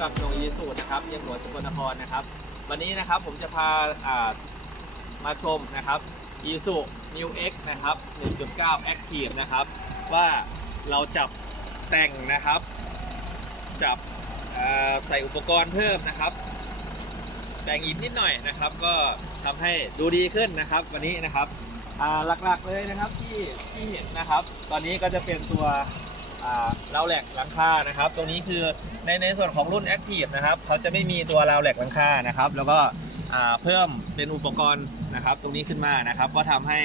กับหน่วยยีสูตรนะครับยังหัวดสกลนครนะครับ วันนี้นะครับผมจะพาามาชมนะครับยีสู New X นะครับ 1.9 Active นะครับ ว่าเราจับแต่งนะครับ จับใส่อุปกรณ์เพิ่มนะครับ แต่งอีกนิดหน่อยนะครับ ก็ทำให้ดูดีขึ้นนะครับ วันนี้นะครับหลักๆเลยนะครับที่ที่เห็นนะครับ ตอนนี้ก็จะเป็นตัว ราวแหลกหลังคานะครับ ตรงนี้คือในในส่วนของรุ่น Active นะครับเขาจะไม่มีตัวราวแหลกหลังคานะครับ แล้วก็เพิ่มเป็นอุปกรณ์นะครับ ตรงนี้ขึ้นมานะครับ ก็ทำให้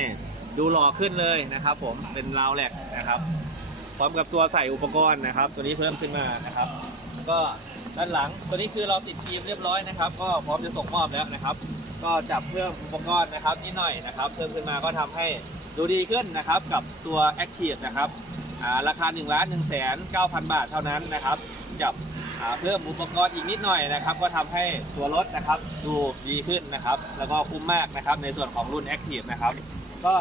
ดูหล่อขึ้นเลยนะครับ ผมเป็นราวแหลกนะครับ พร้อมกับตัวใส่อุปกรณ์นะครับ ตัวนี้เพิ่มขึ้นมานะครับ ก็ด้านหลังตัวนี้คือเราติดฟิล์มเรียบร้อยนะครับ ก็พร้อมจะส่งมอบแล้วนะครับ ก็จับเพิ่มอุปกรณ์นะครับนิดหน่อยนะครับ เพิ่มขึ้นมาก็ทำให้ดูดีขึ้นนะครับกับตัว Active นะครับ ราคา1นึ่งล้านหนึ่งแสนเก้าพันบาทเท่านั้นนะครับจับเพิ่มอุปกรณ์อีกนิดหน่อยนะครับ ก็ทำให้ตัวรถนะครับดูดีขึ้นนะครับ แล้วก็คุ้มมากนะครับในส่วนของรุ่น Active นะครับ ก็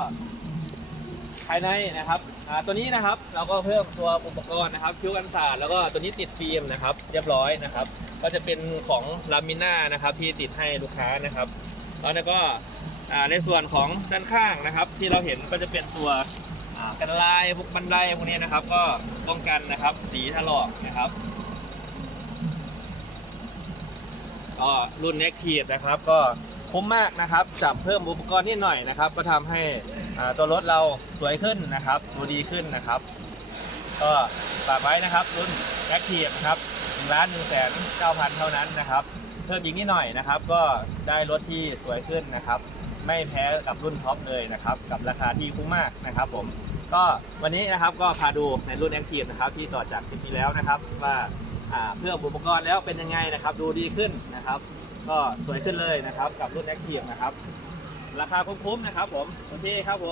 ภายในนะครับตัวนี้นะครับเราก็เพิ่มตัวอุปกรณ์นะครับคิ้วกันสาดแล้วก็ตัวนี้ติดฟิล์มนะครับ เรียบร้อยนะครับ ก็จะเป็นของลามิน่านะครับที่ติดให้ลูกค้านะครับแล้วก็ในส่วนของด้านข้างนะครับ ที่เราเห็นก็จะเป็นตัว กันลายพวกบันไดพวกนี้นะครับ ก็ป้องกันนะครับ สีถลอกนะครับก็รุ่น n e c t i v e นะครับ ก็คุ้มมากนะครับ จับเพิ่มอุปกรณ์นิดหน่อยนะครับ ก็ทำให้ตัวรถเราสวยขึ้นนะครับดูดีขึ้นนะครับ ก็ฝากไว้นะครับ รุ่น n e c t i v e นะครับ1ล้าน1แสน9,000เท่านั้นนะครับ เพิ่มอีกนิดหน่อยนะครับ ก็ได้รถที่สวยขึ้นนะครับ ไม่แพ้กับรุ่นท็อปเลยนะครับ กับราคาที่คุ้มมากนะครับผม ก็วันนี้นะครับก็พาดูในรุ่น Active นะครับที่ต่อจากคลิปที่แล้วนะครับ ว่าเพื่ออุปกรณ์แล้วเป็นยังไงนะครับ ดูดีขึ้นนะครับ ก็สวยขึ้นเลยนะครับกับรุ่น Active นะครับ ราคาคุ้มๆนะครับผมโอเคครับผม